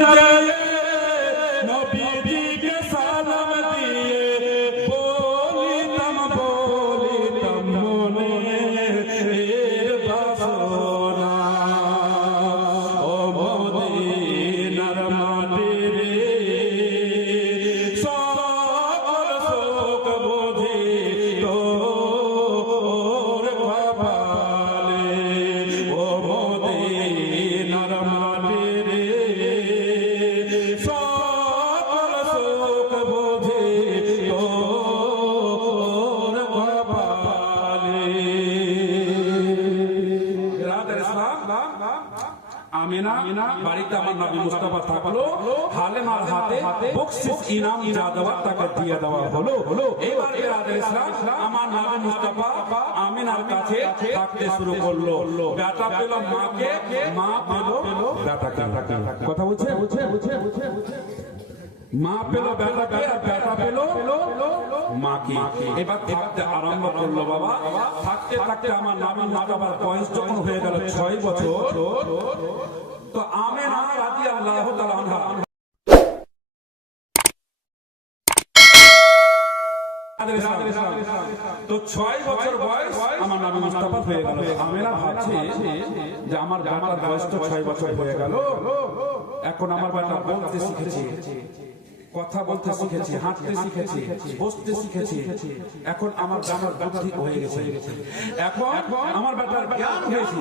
Yeah. থাকল হালেমার হাতে, বকশিস ইনাম যা দেওয়ার তাকে দিয়ে দেওয়া হলো। হলো এবার রাধে ইসলাম আমার নবী মুস্তাফা, আমিনার কাছে থাকতে শুরু করল। বেটা পেল মাকে, মা পেল বেটাকে। কথা বলছে বুঝছে? বুঝছে বুঝছে মা পেল বেটাকে আর বেটা পেল মাকে। এবার থাকতে আরম্ভ করল বাবা। থাকতে থাকতে আমার নামের নাটাবার বয়স যখন হয়ে গেল ছয় বছর তো আমেনা আমার নামে বয়স তো ছয় বছর হয়ে গেল। এখন আমার বেটা বলতে শিখেছে কথা বলতে শিখেছি হাঁটতে শিখেছি বসতে শিখেছি। এখন আমার জানার বুদ্ধি হয়ে গেছে। এখন আমার বেটার জ্ঞান হয়েছে।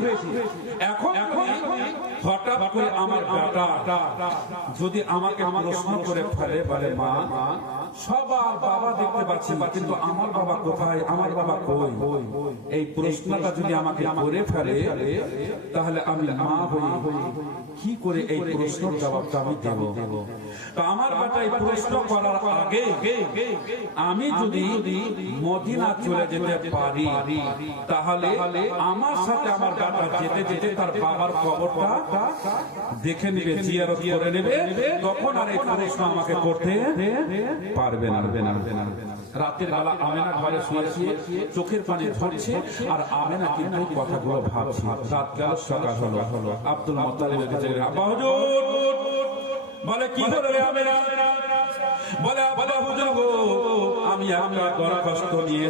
এখন হঠাৎ করে আমার বেটা যদি আমাকে প্রশ্ন করে ফেলে বলে মা সবার বাবা দেখতে পাচ্ছি কিন্তু আমার বাবা কোথায়? আমার বাবা কই? এই প্রশ্নটা যদি আমাকে করে ফেলে তাহলে আমি মা হই কি করে এই প্রশ্নের জবাবটা আমি দেব? তো আমার বেটা এই প্রশ্ন করার আগে আমি যদি মদিনা চলে যেতে পারি, তাহলে আমার সাথে আমার বেটা যেতে যেতে তার বাবার খবরটা দেখে নেবে, জিয়ারত করে নেবে, তখন আর এই প্রশ্ন আমাকে করতে পারবে না পারবে না। রাতের বেলা আমেনা ঘরে শুয়েছে চোখের পানি ঝরছে আর আমেনা কিন্তু কথাগুলো ভাবছে। রাত গেল, সকাল হলো। আব্দুল মোত্তালিবের কাছে বলে, কি হলো আমেনা? বলে গো, আমি নিয়ে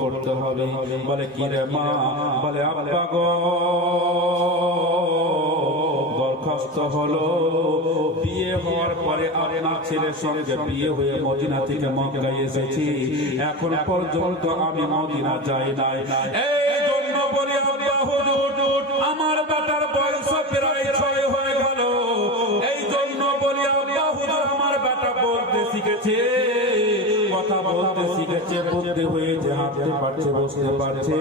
করতে হবে। বলে, কি রে মা? বলে, আব্বা গো দরখাস্ত হলো। বিয়ে হওয়ার পরে আপনার ছেলের সঙ্গে বিয়ে হয়ে মদিনা থেকে মক্কায় এসেছি। এখন পর্যন্ত আমি মদিনা যাই নাই। এই জন্য বলি, আব্বা হুজুর, আমার বেটার বয়স প্রায় ছয় হয়ে গেল। এই জন্য বলি, আব্বা হুজুর, আমার বেটা বলতে শিখেছে। কথা বলতে শিখেছে, বুদ্ধি হয়েছে হাঁটতে পারছে, বসতে পারছে।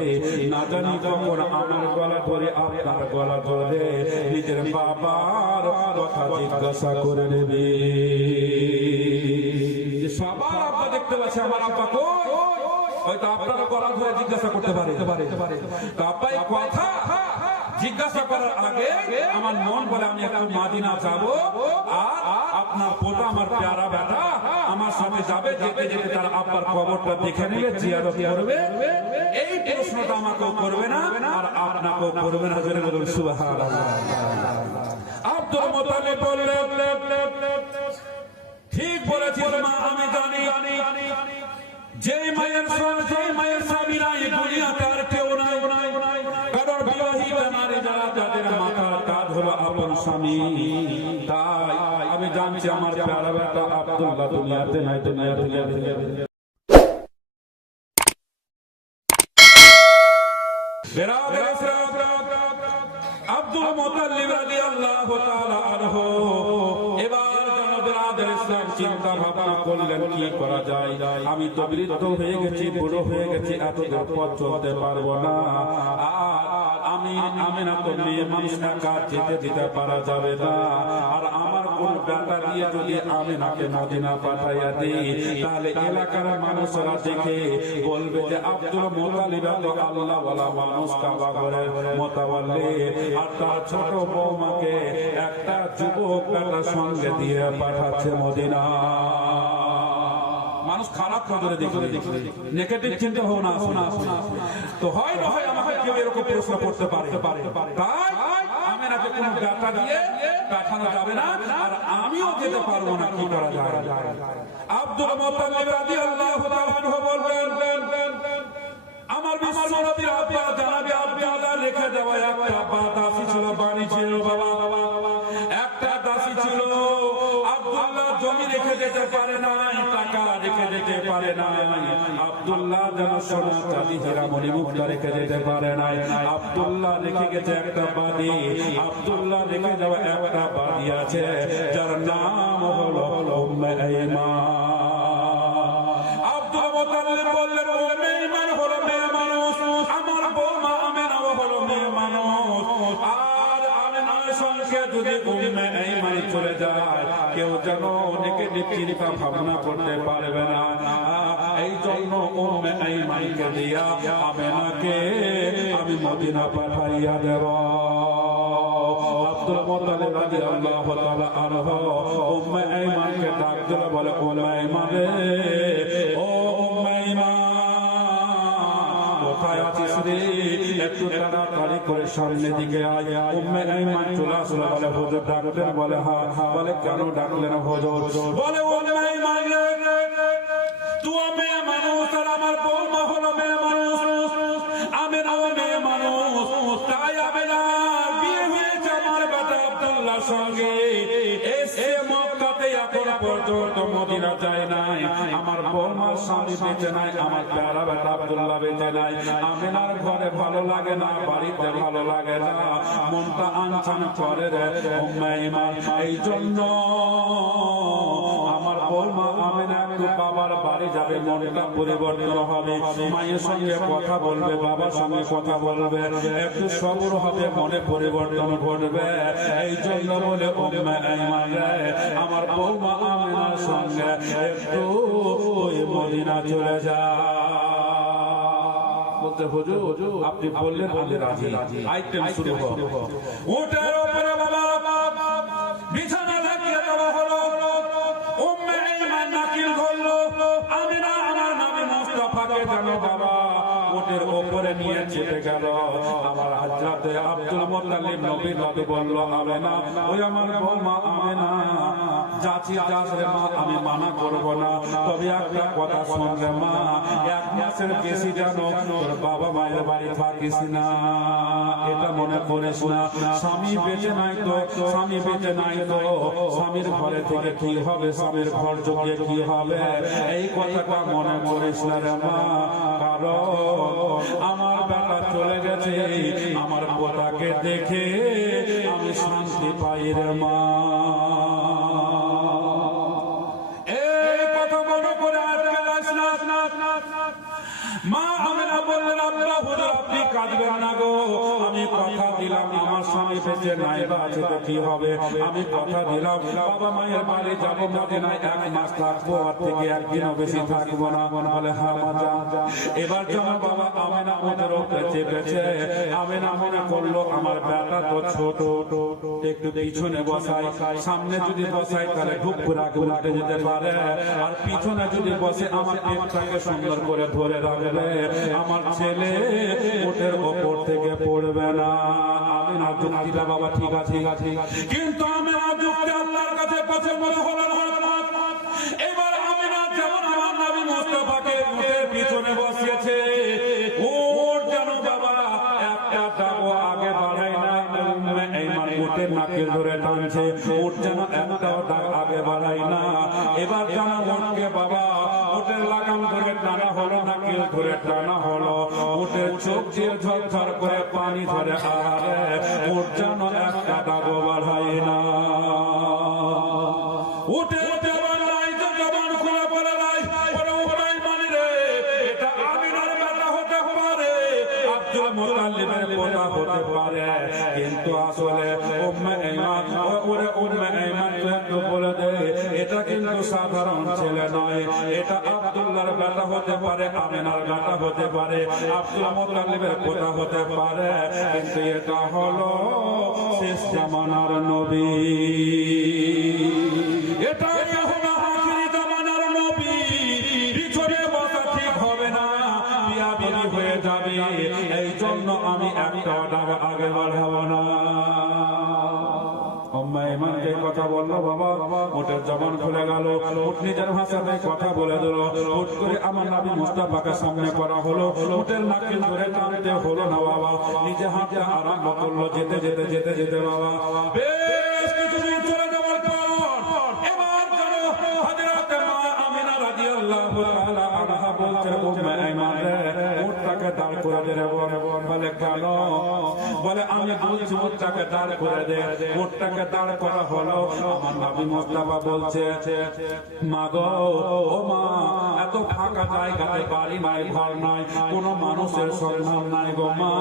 না জানি কখন আমার গলা ধরে, আপনার গলা ধরে নিজের বাবার কথা জিজ্ঞাসা করে নেবে। সবার আব্বা দেখতে পাচ্ছে, আমার আব্বা কই? হয়তো আপনারা গলা ধরে জিজ্ঞাসা করতে পারে। তো আব্বা কথা জিজ্ঞাসা করার আগে আমার মন বলে আমি একটু মাদিনা যাব, আর আপনার পোতা আমার প্যারা বেটা আমার সাথে যাবে, যেতে যেতে তার আব্বার খবরটা দেখে নেবে জিয়ারত করবে। এই প্রশ্নটা আমাকেও করবে না, আর আপনাকেও করবে না, জোরে বলুন আব্দুল মুতালিব বললেন ঠিক বলেছিস মা, আমি জানি। যে মায়ের সঙ্গে যে মায়ের স্বামী নাই দুনিয়াতে আর কেউ নাই কারণ বিবাহিত নারী যারা যাদের মাথার কাজ হলো আপন স্বামী। তাই আমি জানছি আমার প্যারা বেটা আব্দুল্লাহ দুনিয়াতে নাই, দুনিয়াতে আব্দুল মুতাল্লিব রাদিয়াল্লাহু তাআলা আনহু, এবার জনগণদের ইসলাম করলেন, কি করা যায়? আমি তো বৃদ্ধ হয়ে গেছি, বুড়ো হয়ে গেছি এত পথ চলতে পারব না। আমি আমি না তো মেয়ে মানুষ একা যেতে দিতে পারা যাবে না। আর আমার কোন বেটা দিয়ে যদি আমি নাকে মদিনা পাঠাইয়া দিই, তাহলে এলাকার মানুষরা দেখে বলবে যে, আব্দুল মোতালিব আল্লাহ মানুষ কাবা আর তার ছোট বৌমাকে একটা যুবক সঙ্গে দিয়ে পাঠাচ্ছে মদিনা। মানুষ খারাপ নজরে দেখবে নেগেটিভ চিন্তা ভাবনা না তো হয় না হয় আমাকে কেউ এরকম প্রশ্ন করতে পারে। তাই আমি আমেনাকে কোনো ডাটা দিয়ে পাঠানো যাবে না, আর আমিও যেতে পারব না, কি করা যায়? আব্দুল রাদিয়াল্লাহু তাআলা আমার বিশ্ব নবীর আব্বা, জানাবে আব্দুল্লাহ রেখে দেওয়া একটা ছিল বাড়ি ছিল বাবা। একটা জমি রেখে গেছে একটা বাদী। আব্দুল্লাহ রেখে যাওয়া একটা আছে যার নাম হলো বললেন চলে যায়। কেউ যেন নেগেটিভ চিন্তা ভাবনা করতে পারবে না। এই জন্য উম্মে আইমানকে দিয়া আমেনাকে আমি মদিনা পাঠাইয়া দেব। আব্দুল তাআলা উম্মে আইমানকে ডাক দিল, বলে, উম্মে ও উম্মে আইমান, কোথায় আছিস রে? একটু তাড়াতাড়ি করে সামনে দিকে আয়। উম্মে আইমান চলে আসলো বলে হুজুর ডাকলেন, বলে হ্যাঁ বলে কেন ডাকলেন হুজুর? বলে উম্মে আইমান আমার বৌমার স্বামী বেঁচে নাই, আমার প্যারা বেটা আব্দুল্লাহ বেঁচে নাই। আমিনার ঘরে ভালো লাগে না, বাড়িতে ভালো লাগে না। মনটা আনছান করে রে এই জন্য আমার বৌমা আমিনা একটু বাবার বাড়ি যাবে মনটা পরিবর্তন হবে। মায়ের সঙ্গে কথা বলবে বাবার সঙ্গে কথা বলবে একটু সবর হবে মনে পরিবর্তন ঘটবে। এই জন্য বলে আমার বৌমা আমিনার সঙ্গে একটু ওই মদিনা চলে যা। বলতে হুজুর আপনি বললেন আমি রাজি। আইটেম শুরু হোক। উটের উপরে নিয়ে চেপে গেল। আমার হযরতে আব্দুল মুত্তালিব নবী নবী বলল আমি না ওই আমার বৌমা আমি না যাচ্ছি যাস মা, আমি মানা করব না। তবে একটা কথা শোন মা, এক মাসের বেশি জানো বাবা মায়ের বাড়ি থাকিস না। এটা মনে করিস না, স্বামী বেঁচে নাই তো, স্বামী বেঁচে নাই তো। স্বামীর ঘরে থেকে কি হবে, স্বামীর ঘর যোগে কি হবে? এই কথাটা মনে করিস না রে মা। কারণ আমার বেটা চলে গেছে আমার পোতাকে দেখে আমি শান্তি পাই রে মা। কাঁদবেন না গো। আমি কথা দিলাম, আমার স্বামী বেঁচে নাই বা আছে তো কি হবে? আমি কথা দিলাম, বাবা মায়ের বাড়ি যাব মদিনায় এক মাস থাকব, আর থেকে একদিনও বেশি থাকব না। বলে হ্যাঁ। এবার যখন বাবা আমেনা ওদের উপরে চেপেছে আমেনা মনে করল, আমার বেটা তো ছোট। একটু পিছনে বসাই, সামনে যদি বসাই, তাহলে ঢুক করে উল্টে যেতে পারে। আর পিছনে যদি বসে, আমার পেটটাকে সুন্দর করে ধরে রাখবে। আমার ছেলে ওটের ওপর থেকে পড়বে না। আমি না যুক্তিটা বাবা ঠিক আছে? ঠিক আছে কিন্তু আমি না যুক্তি আল্লাহর কাছে পছন্দ হলো এবার আমি না যেমন আমার নবী মুস্তাফাকে পিছনে বসিয়েছে ওর যেন বাবা একটা ডাবো আগে বাড়াই না এই মানে নাকের ধরে টানছে উট যেন একটাও ডাক আগে বাড়াই না। উটের লাগাম ধরে টানা হলো নাকেল ধরে টানা হলো। উটের চোখ দিয়ে ঝরঝর করে পানি ধরে আহারে। উট যেন একটা ডাবো বাড়াই না। বেটা হতে পারে, আমিনার বেটা হতে পারে, আব্দুল মুতাল্লিবের পোতা হতে পারে। কিন্তু এটা হলো শেষ জামানার নবী। বিবি হয়ে যাবে। এই জন্য আমি একটা ডাব আগে বাড়াবো না। যে কথা বলল বাবা। ওটার জবান খুলে গেল। উট নিজের ভাষাতে কথা বলে দিল। উঠ করে আমার নাবি মুস্তাফাকে সামনে করা হলো। উটের নাকি ধরে টানতে হলো না বাবা। নিজে হাতে আরম্ভ করল। যেতে যেতে যেতে যেতে বাবা। বেশ! করে বলে কেন? বলে, আমি বলছি উটটাকে দাঁড় করে দে। উটটাকে দাঁড় করা হলো। আমার নবী মুস্তাফা বলছে মা গো মা, এত ফাঁকা জায়গাতে বাড়ি নাই, ঘর নাই, কোন মানুষের সন্ধান নাই গো মা।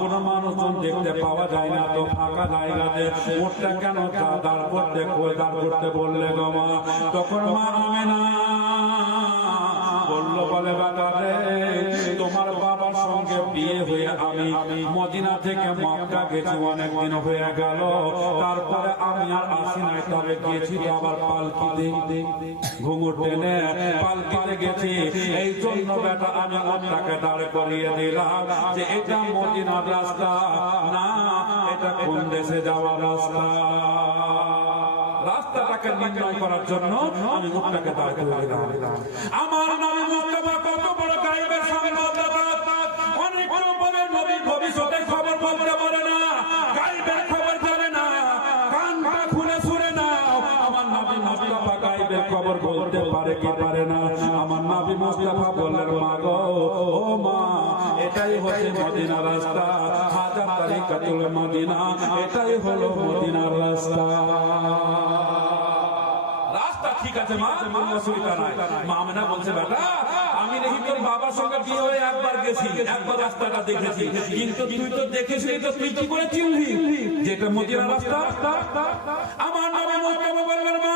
কোন মানুষজন দেখতে পাওয়া যায় না তো ফাঁকা জায়গাতে। উটটা কেন দাঁড় করতে দাঁড় করতে বললে গো মা? তখন মা আমি না বলল, বলে, বাবা রে সঙ্গে বিয়ে হয়ে আমি মদিনা থেকে মক্কা গেছি অনেকদিন হয়ে গেল। তারপরে আমি আর আসি নাই, তবে গেছি তো আবার পালকিতে। ঘুঙুর টেনে পালকিতে গেছি। এই জন্য বেটা, আমি করিয়ে দিলাম যে এটা মদিনার রাস্তা, না, এটা কোন দেশে যাওয়ার রাস্তা? রাস্তাটাকে নির্ণয় করার জন্য আমি মুখটাকে দাঁড় করে দিলাম। আমার নামে খবর বলতে পারে কি পারে না? আমার নাবি মুস্তফা বললেন, মা গো, ও মা, এটাই হচ্ছে মদিনা রাস্তা। হাজার তারিকাতুল মদিনা, এটাই হলো মদিনার রাস্তা। রাস্তা ঠিক আছে, মা অসুবিধা নাই। মা বলছে, বেটা, আমি দেখি তোর বাবার সঙ্গে বিয়ে হয়ে একবার গেছি, একবার রাস্তাটা দেখেছি। কিন্তু তুই তো দেখেছিলি তো তুই কি করে চিনলি যেটা মদিনা রাস্তা? আমার নামে মোহাম্মদ বলবেন মা।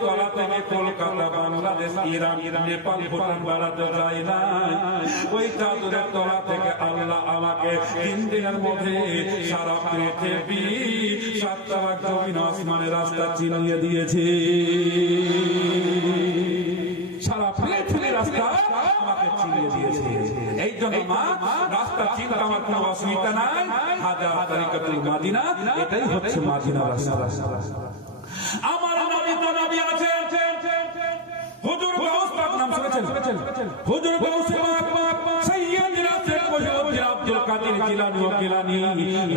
থেকে কলকাতা, বাংলাদেশ, ইরান, নেপাল, ভুটান যাই নাই। ওই তলা থেকে আল্লাহ আমাকে তিন দিনের মধ্যে সারা পৃথিবী, সাতটা জমিন আসমানের রাস্তা চিনিয়ে দিয়েছে। সারা পৃথিবীর রাস্তা আমাকে চিনিয়ে দিয়েছে। এই জন্য মা, রাস্তা চিন্তা আমার কোনো অসুবিধা নাই। হাজার তারিকাতুল মাদিনা, এটাই হচ্ছে মাদিনা রাস্তা। আমার নবী নবী আছে হুজুর গাউস নাম শুনেছেন? হুজুর Ghaus Pak Sheikh Muhiuddin Abdul Qadir Jilani ও গিলানী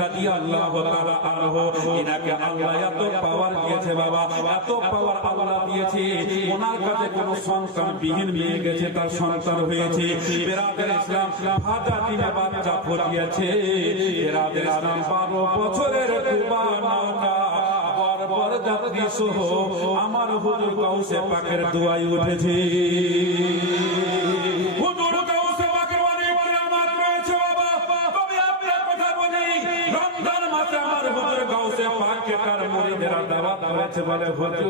রাদিয়াল্লাহু তাআলা আনহু। ইনাকে আল্লাহ এত পাওয়ার দিয়েছে বাবা এত পাওয়ার আল্লাহ দিয়েছে। ওনার কাছে কোন সন্তান বিহীন মেয়ে গেছে তার সন্তান হয়েছে। বেরাদের ইসলাম হাজার দিনে বাচ্চা ফটিয়েছে বেরাদের ইসলাম বারো বছরের কুবা নৌকা বর যাত্রী সহ আমার হুজুর কাউসে পাকের দোয়াই উঠেছে পাককে তার মুরিদেরা দাওয়াত করেছে বলে হুজুর।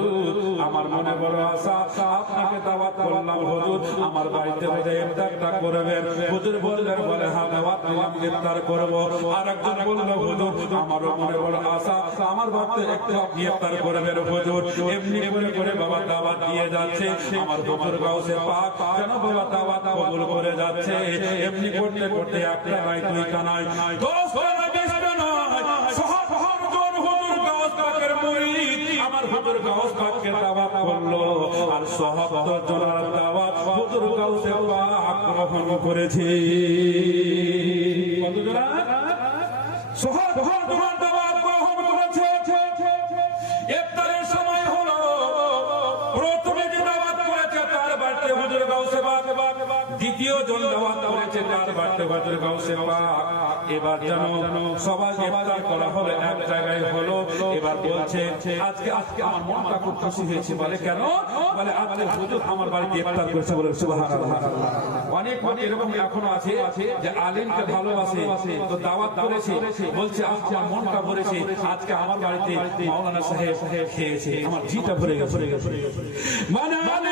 আমার মনে বড় আশা, আপনাকে দাওয়াত করলাম হুজুর। আমার বাড়িতে বলে ইফতারটা করবেন। হুজুর বললেন, বলে হ্যাঁ দাওয়াত দিলাম, ইফতার করব। আর বলল, হুজুর, আমারও মনে বড় আশা, আমার বাড়িতে একটু ইফতার করবেন হুজুর। এমনি করে করে বাবা দাওয়াত দিয়ে যাচ্ছে। আমার হুজুর গাউসে পাক, যেন বাবা দাওয়াত কবুল করে যাচ্ছে। এমনি করতে করতে একটা নাই, দুইটা নাই। দশটা সহত্তর জনের দাওয়াত হুজুর করেছে। কত আজকে আমার মনটা খুব বাড়িতে করেছে বলে। অনেক এরকম এখনও আছে যে আলিমকে ভালোবাসে, তো দাওয়াত করেছে। বলছে আজকে আমার মনটা ভরেছে। আজকে আমার বাড়িতে মাওলানা সাহেব খেয়েছে। আমার জিটা ভরে গেছে। মানে মানে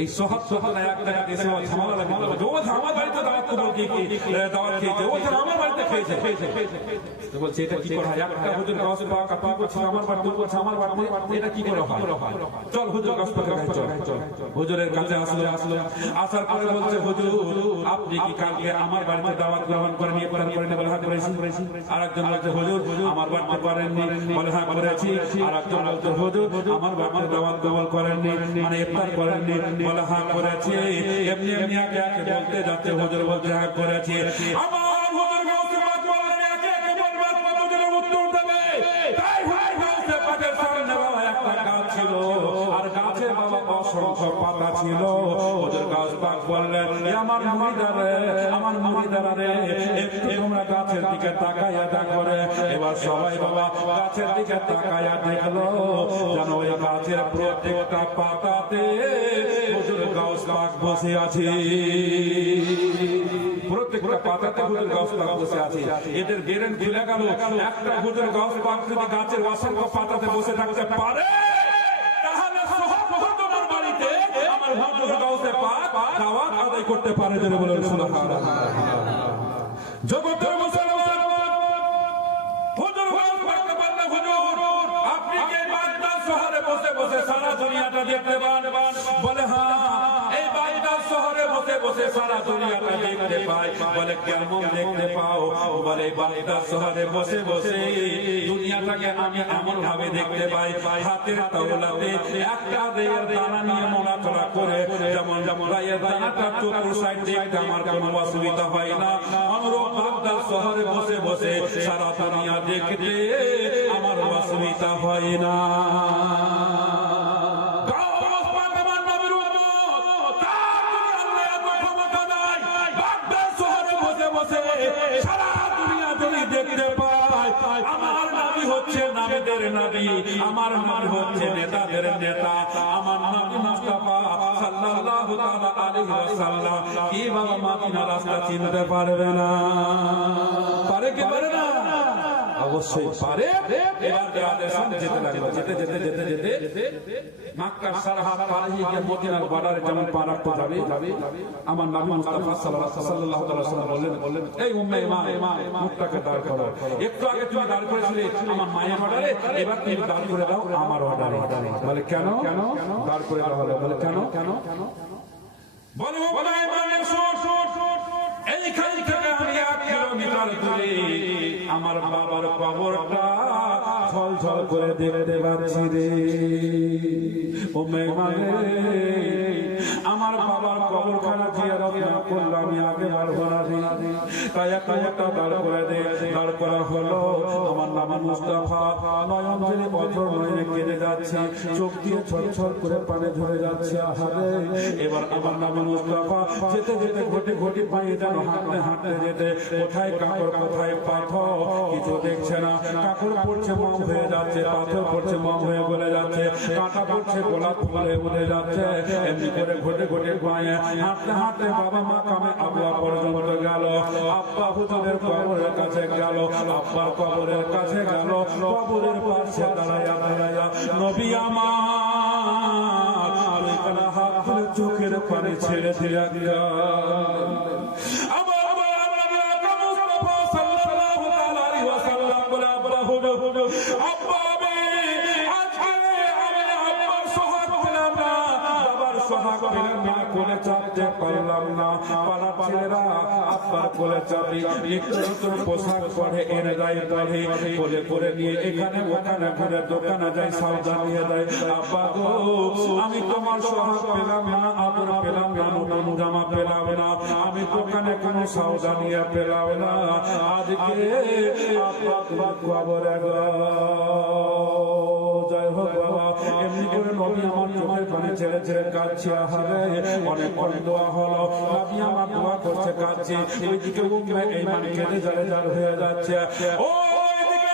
এই সহজ সহজ এক জায়গায় এসে আমার ঝামেলা লাগে। ও আমার বাড়িতে দাওয়াত কবুল কি কি দাওয়াত খেয়েছে ও আমার বাড়িতে খেয়েছে। তো বলছে, এটা কি করে হয়? একটা হুজুর গাছ পাক আপনি করছেন আমার বাড়িতে করছে আমার বাড়িতে এটা কি করে হয়? চল হুজুর গাছ পাকে গায়ে চল। হুজুরের কাছে আসলো আসলো। আসার পরে বলছে, হুজুর, আপনি কি কালকে আমার বাড়িতে দাওয়াত গ্রহণ করেন ইফতার করেন বলে হ্যাঁ করেছি আর একজন বলছে, হুজুর, আমার বাড়িতে করেননি বলে হ্যাঁ করেছি। আর একজন বলছে, হুজুর, আমার বাড়িতে দাওয়াত গ্রহণ করেননি। মানে ইফতার করেননি, বলে হ্যাঁ করেছি। এমনি এমনি আগে আগে বলতে যাচ্ছে, হজর বলতে হ্যাঁ করেছি। আমার হুজুর একটা গাছ ছিল, আর পাতা ছিল। গাছ পাক বললেন, "এ আমার মুরিদারে আমার একটু তোমরা গাছের দিকে তাকাইয়া দেখো রে। এবার সবাই বাবা গাছের দিকে তাকাইয়া দেখল যেন ওই গাছের প্রত্যেকটা পাতাতে বসে আছে। প্রত্যেকটা পাতাতে বসে আছে। এদের গেরেন খুলে গেল, একটা হুজুর গাছের পাতাতে বসে থাকতে পারে তাহলে সহজ তোমার বাড়িতে আমার হুজুর গাছে পাক দাওয়াত আদায় করতে পারে যেন বলে সুবহানাল্লাহ। জগতের মুসলমান হুজুর, আপনি কি বাগদাদ শহরে বসে বসে সারা দুনিয়াটা দেখতে পান? বলে হ্যাঁ বসে বসে সারা দুনিয়াটা দেখতে পাই। বলে, কেমন দেখতে পাও? বলে বাগদাদ শহরে বসে বসে দুনিয়াটাকে আমি এমন ভাবে দেখতে পাই। হাতের তাওলাতে একটা রেয়ের দানা নিয়ে মোড়াচড়া করে। যেমন যেমন রায়ের দানাটা চতুর সাইড দেখতে আমার কোনো অসুবিধা হয় না। অনুরূপ বাগদাদ শহরে বসে বসে সারা দুনিয়া দেখতে আমার অসুবিধা হয় না। আমার নাম হচ্ছে নেতাদের নেতা, আমার নবী মুস্তাফা সাল্লাল্লাহু তাআলা আলাইহি ওয়াসাল্লাম। কি বাবা রাস্তা চিনতে পারবে না? পারে কি পারে অবশ্যই পারে। এবার সঙ্গে যেতে লাগল। যেতে যেতে যেতে যেতে মক্কার সারহাদ পার হয়ে গিয়ে মদিনার বর্ডারে যেমন পা রাখতে যাবে, আমার নবী মুস্তাফা সাল্লাল্লাহু আলাইহি ওয়াসাল্লাম বললেন বললেন এই উম্মে ইমাম মুখটাকে দাঁড় করো একটু আগে তুমি দাঁড় করেছিলে আমার মায়ের অর্ডারে এবার তুমি দাঁড় করে দাও আমার অর্ডারে বলে, কেন? কেন দাঁড় করে দাও বলে, কেন? কেন বলে, উম্মে ইমামের সুর সুর সুর, এইখান থেকে আমি এক কিলোমিটার দূরে আমার বাবার কবরটা ঝল ঝল করে দেখতে পাচ্ছি রে। ও মেঘমালে আমার বাবার কবরখানা জিয়ারত না করলে আমি আগে পারব না রে। তাই একটা একটা দাঁড় করে দে। দাঁড় করা হলো আমার নাম মুস্তাফা। নয়ন জেলে অজর নয়নে কেঁদে যাচ্ছে। চোখ দিয়ে ছল করে পানি ঝরে যাচ্ছে। আহারে এবার আমার নাম মুস্তাফা। যেতে যেতে ঘটে ঘটে পায়ে যেন হাঁটতে হাঁটতে যেতে কোথায় কাকর, কোথায় পাথর কিছু দেখছে না। কাকর পড়ছে মম হয়ে যাচ্ছে, পাথর পড়ছে মম হয়ে বলে যাচ্ছে। কাঁটা পড়ছে গোলাপ ফুলে উঠে যাচ্ছে। এমনি করে ঘটে ঘটে পায়ে হাতে হাতে বাবা মা কামে আব্বা পর্যন্ত গেল। আব্বা হুজুরের কবরের কাছে গেল। আব্বার কবরের কাছে গেল। কবরের পাশে দাঁড়াইয়া দাঁড়াইয়া, নবী আমার। চোখের পানি ছেড়ে দিয়ে গেল কোলে চাপতে পারলাম না। আব্বার কোলে চাপি। নতুন পোশাক পরে এনে পরে। কোলে করে নিয়ে এখানে ওখানে ঘুরে দোকানে যাই সাউদা নিয়ে দেয় আব্বা গো, আমি তোমার সোহাগ পেলাম না পেলাম না, নতুন জামা পেলাম না। আমি দোকানে কোনো সাউদা নিয়ে পেলাম না। আজকে আব্বা বাবা এমনি করে নবী আমার চোখের পানি ছেড়ে ছেড়ে কাঁদছে আহারে অনেক অনেক দোয়া হলো। নবী আমার দোয়া করছে, কাঁদছে। ওইদিকে উম্মে এই মানে কেঁদে জারে জার হয়ে যাচ্ছে। ও অনেক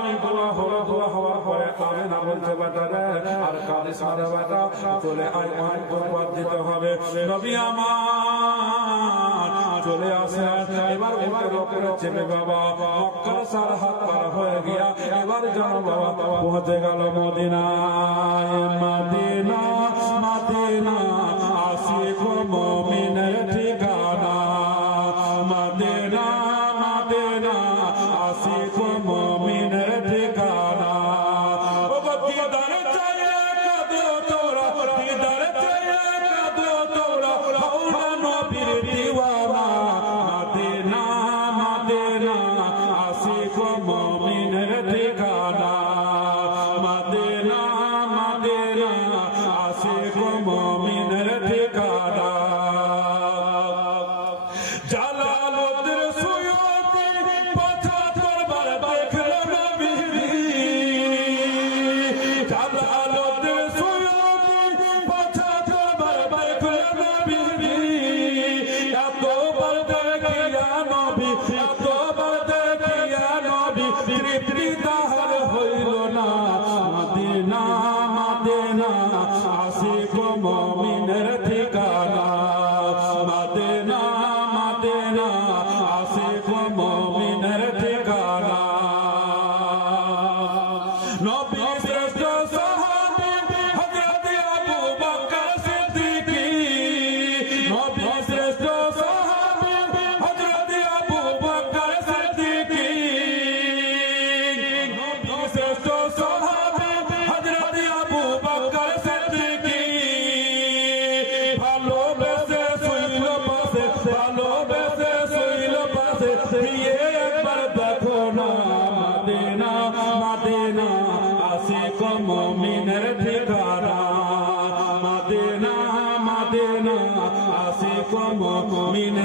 অনেক আর কাঁদে সারা বেটা চলে আয় পর দিতে হবে। নবী আমার চলে আসে। এবার এবার ওপরে চেপে বাবা, মক্কার সার হাত পার হয়ে গিয়া এবার যেন বাবা পৌঁছে গেল মদিনায়। Medina Medina. Alter.